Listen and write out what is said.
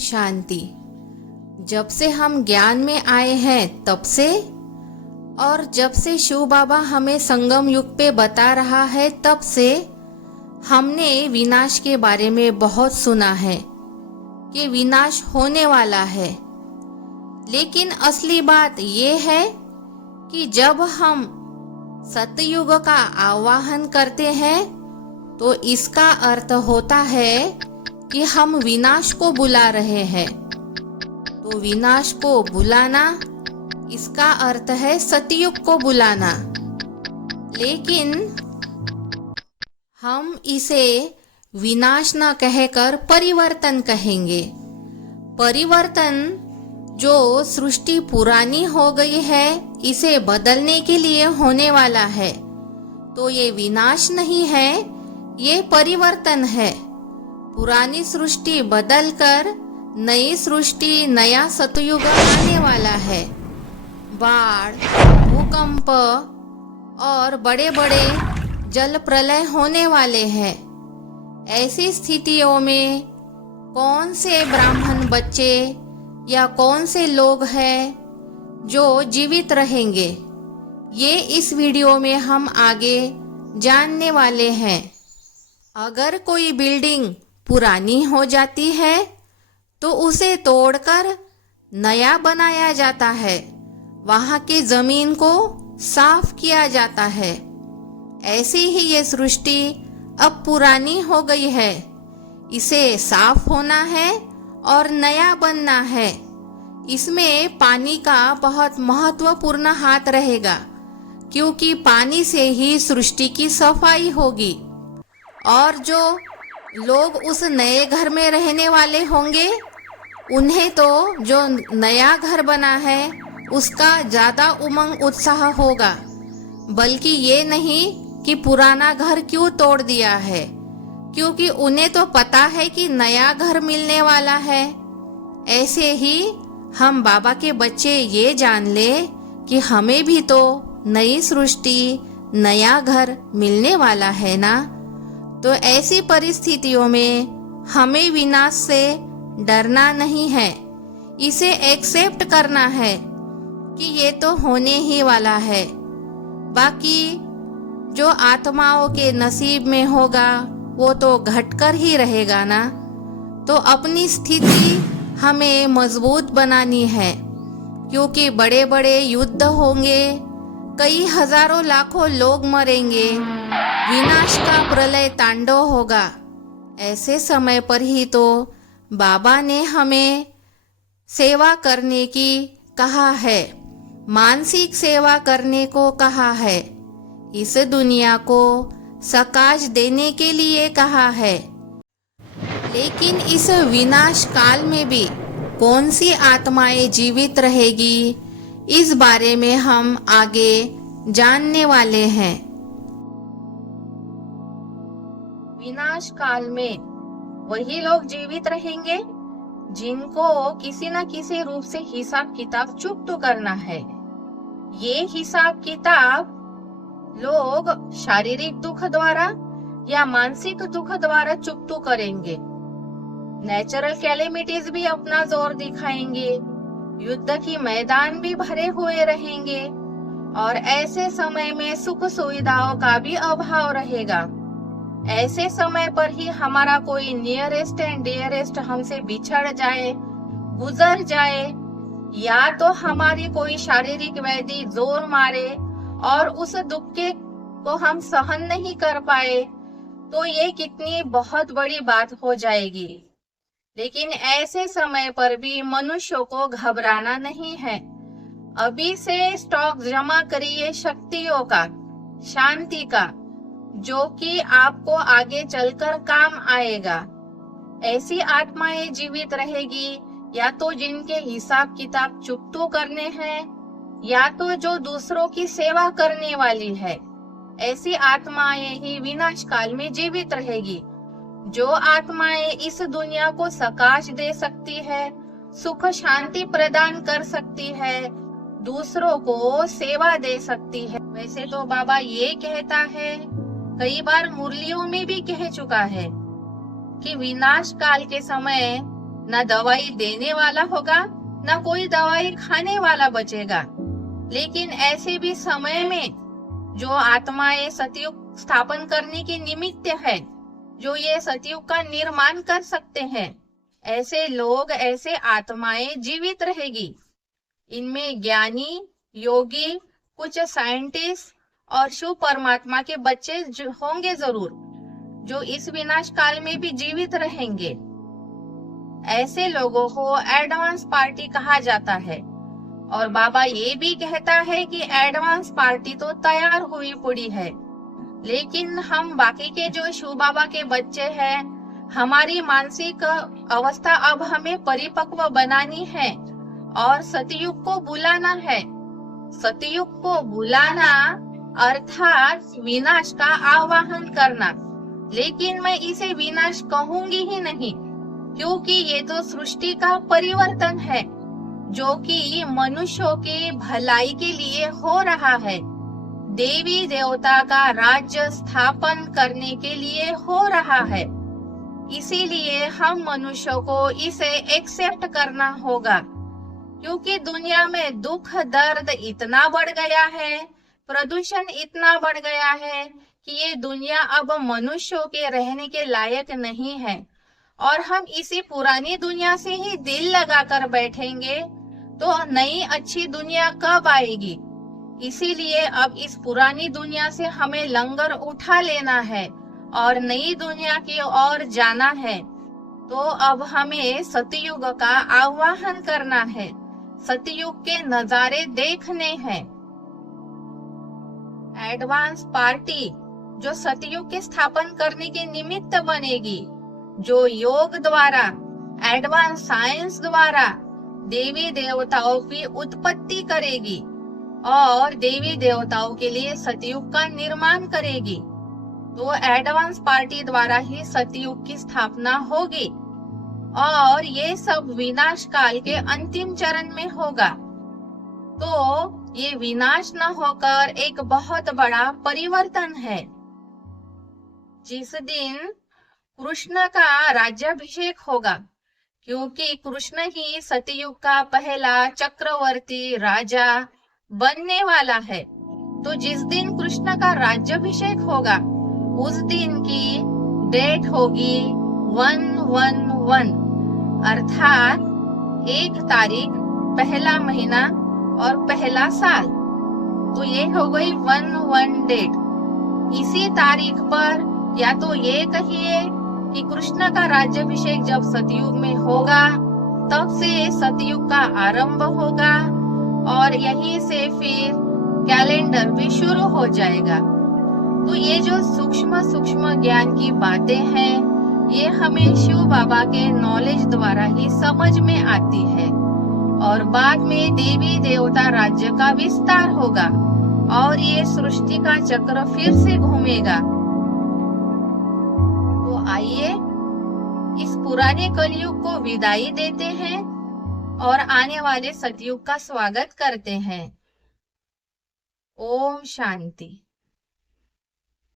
शांति। जब से हम ज्ञान में आए हैं तब से, और जब से शिव बाबा हमें संगम युग पे बता रहा है तब से, हमने विनाश के बारे में बहुत सुना है कि विनाश होने वाला है। लेकिन असली बात ये है कि जब हम सतयुग का आवाहन करते हैं तो इसका अर्थ होता है कि हम विनाश को बुला रहे हैं। तो विनाश को बुलाना, इसका अर्थ है सतयुग को बुलाना। लेकिन हम इसे विनाश न कहकर परिवर्तन कहेंगे। परिवर्तन जो सृष्टि पुरानी हो गई है, इसे बदलने के लिए होने वाला है। तो ये विनाश नहीं है, ये परिवर्तन है। पुरानी सृष्टि बदलकर नई सृष्टि, नया सतयुग आने वाला है। बाढ़, भूकंप और बड़े बड़े जल प्रलय होने वाले हैं। ऐसी स्थितियों में कौन से ब्राह्मण बच्चे या कौन से लोग हैं जो जीवित रहेंगे, ये इस वीडियो में हम आगे जानने वाले हैं। अगर कोई बिल्डिंग पुरानी हो जाती है तो उसे तोड़कर नया बनाया जाता है। वहाँ की जमीन को साफ किया जाता है। ऐसी ही ये सृष्टि अब पुरानी हो गई है, इसे साफ होना है और नया बनना है। इसमें पानी का बहुत महत्वपूर्ण हाथ रहेगा, क्योंकि पानी से ही सृष्टि की सफाई होगी। और जो लोग उस नए घर में रहने वाले होंगे, उन्हें तो जो नया घर बना है उसका ज़्यादा उमंग उत्साह होगा, बल्कि ये नहीं कि पुराना घर क्यों तोड़ दिया है, क्योंकि उन्हें तो पता है कि नया घर मिलने वाला है। ऐसे ही हम बाबा के बच्चे ये जान ले कि हमें भी तो नई सृष्टि, नया घर मिलने वाला है ना। तो ऐसी परिस्थितियों में हमें विनाश से डरना नहीं है, इसे एक्सेप्ट करना है कि ये तो होने ही वाला है। बाकी जो आत्माओं के नसीब में होगा वो तो घटकर ही रहेगा ना। तो अपनी स्थिति हमें मजबूत बनानी है, क्योंकि बड़े बड़े युद्ध होंगे, कई हजारों लाखों लोग मरेंगे, विनाश का प्रलय तांडव होगा। ऐसे समय पर ही तो बाबा ने हमें सेवा करने की कहा है, मानसिक सेवा करने को कहा है, इस दुनिया को सकाश देने के लिए कहा है। लेकिन इस विनाश काल में भी कौन सी आत्माएं जीवित रहेगी, इस बारे में हम आगे जानने वाले हैं। विनाश काल में वही लोग जीवित रहेंगे जिनको किसी न किसी रूप से हिसाब किताब चुकता करना है। ये हिसाब किताब लोग शारीरिक दुख द्वारा या मानसिक दुख द्वारा चुकता करेंगे। नेचुरल कैलेमिटीज भी अपना जोर दिखाएंगे, युद्ध की मैदान भी भरे हुए रहेंगे, और ऐसे समय में सुख सुविधाओं का भी अभाव रहेगा। ऐसे समय पर ही हमारा कोई नियरेस्ट एंड डियरेस्ट हमसे बिछड़ जाए, गुजर जाए, या तो हमारी कोई शारीरिक व्याधि जोर मारे और उस दुख के को हम सहन नहीं कर पाए, तो ये कितनी बहुत बड़ी बात हो जाएगी। लेकिन ऐसे समय पर भी मनुष्यों को घबराना नहीं है। अभी से स्टॉक जमा करिए शक्तियों का, शांति का, जो कि आपको आगे चलकर काम आएगा। ऐसी आत्माएं जीवित रहेगी या तो जिनके हिसाब किताब चुकता करने हैं, या तो जो दूसरों की सेवा करने वाली है। ऐसी आत्माएं ही विनाश काल में जीवित रहेगी। जो आत्माएं इस दुनिया को सकाश दे सकती है, सुख शांति प्रदान कर सकती है, दूसरों को सेवा दे सकती है। वैसे तो बाबा ये कहता है, कई बार मुरलियों में भी कह चुका है कि विनाश काल के समय न दवाई देने वाला होगा, न कोई दवाई खाने वाला बचेगा। लेकिन ऐसे भी समय में जो आत्माएं सतयुग स्थापन करने के निमित्त है, जो ये सतयुग का निर्माण कर सकते हैं, ऐसे लोग, ऐसे आत्माएं जीवित रहेगी। इनमें ज्ञानी, योगी, कुछ साइंटिस्ट और शिव परमात्मा के बच्चे होंगे जरूर, जो इस विनाश काल में भी जीवित रहेंगे। ऐसे लोगों को एडवांस पार्टी कहा जाता है। और बाबा ये भी कहता है कि एडवांस पार्टी तो तैयार हुई पड़ी है, लेकिन हम बाकी के जो शिव बाबा के बच्चे हैं, हमारी मानसिक अवस्था अब हमें परिपक्व बनानी है और सतयुग को बुलाना है। सतयुग को बुलाना अर्थात विनाश का आह्वान करना। लेकिन मैं इसे विनाश कहूंगी ही नहीं, क्योंकि ये तो सृष्टि का परिवर्तन है, जो कि मनुष्यों के भलाई के लिए हो रहा है, देवी देवता का राज्य स्थापन करने के लिए हो रहा है। इसीलिए हम मनुष्यों को इसे एक्सेप्ट करना होगा, क्योंकि दुनिया में दुख दर्द इतना बढ़ गया है, प्रदूषण इतना बढ़ गया है कि ये दुनिया अब मनुष्यों के रहने के लायक नहीं है। और हम इसी पुरानी दुनिया से ही दिल लगाकर बैठेंगे तो नई अच्छी दुनिया कब आएगी। इसीलिए अब इस पुरानी दुनिया से हमें लंगर उठा लेना है और नई दुनिया की ओर जाना है। तो अब हमें सतयुग का आह्वान करना है, सतयुग के नजारे देखने हैं। एडवांस पार्टी जो सतयुग के स्थापन करने के निमित्त बनेगी, जो योग द्वारा, एडवांस साइंस द्वारा देवी देवताओं की उत्पत्ति करेगी और देवी देवताओं के लिए सतयुग का निर्माण करेगी, तो एडवांस पार्टी द्वारा ही सतयुग की स्थापना होगी। और ये सब विनाश काल के अंतिम चरण में होगा। तो ये विनाश न होकर एक बहुत बड़ा परिवर्तन है। जिस दिन कृष्ण का राज्याभिषेक होगा, क्योंकि कृष्ण ही सतयुग का पहला चक्रवर्ती राजा बनने वाला है। तो जिस दिन कृष्ण का राज्याभिषेक होगा, उस दिन की डेट होगी 111, अर्थात 1 तारीख, पहला महीना और पहला साल। तो ये हो गई 11 डेट। इसी तारीख पर या तो ये कहिए कि कृष्ण का राज्याभिषेक जब सतयुग में होगा, तब से सतयुग का आरंभ होगा और यहीं से फिर कैलेंडर भी शुरू हो जाएगा। तो ये जो सूक्ष्म सूक्ष्म ज्ञान की बातें हैं, ये हमें शिव बाबा के नॉलेज द्वारा ही समझ में आती है। और बाद में देवी देवता राज्य का विस्तार होगा और ये सृष्टि का चक्र फिर से घूमेगा। तो आइए इस पुराने कलयुग को विदाई देते हैं और आने वाले सतयुग का स्वागत करते हैं। ओम शांति।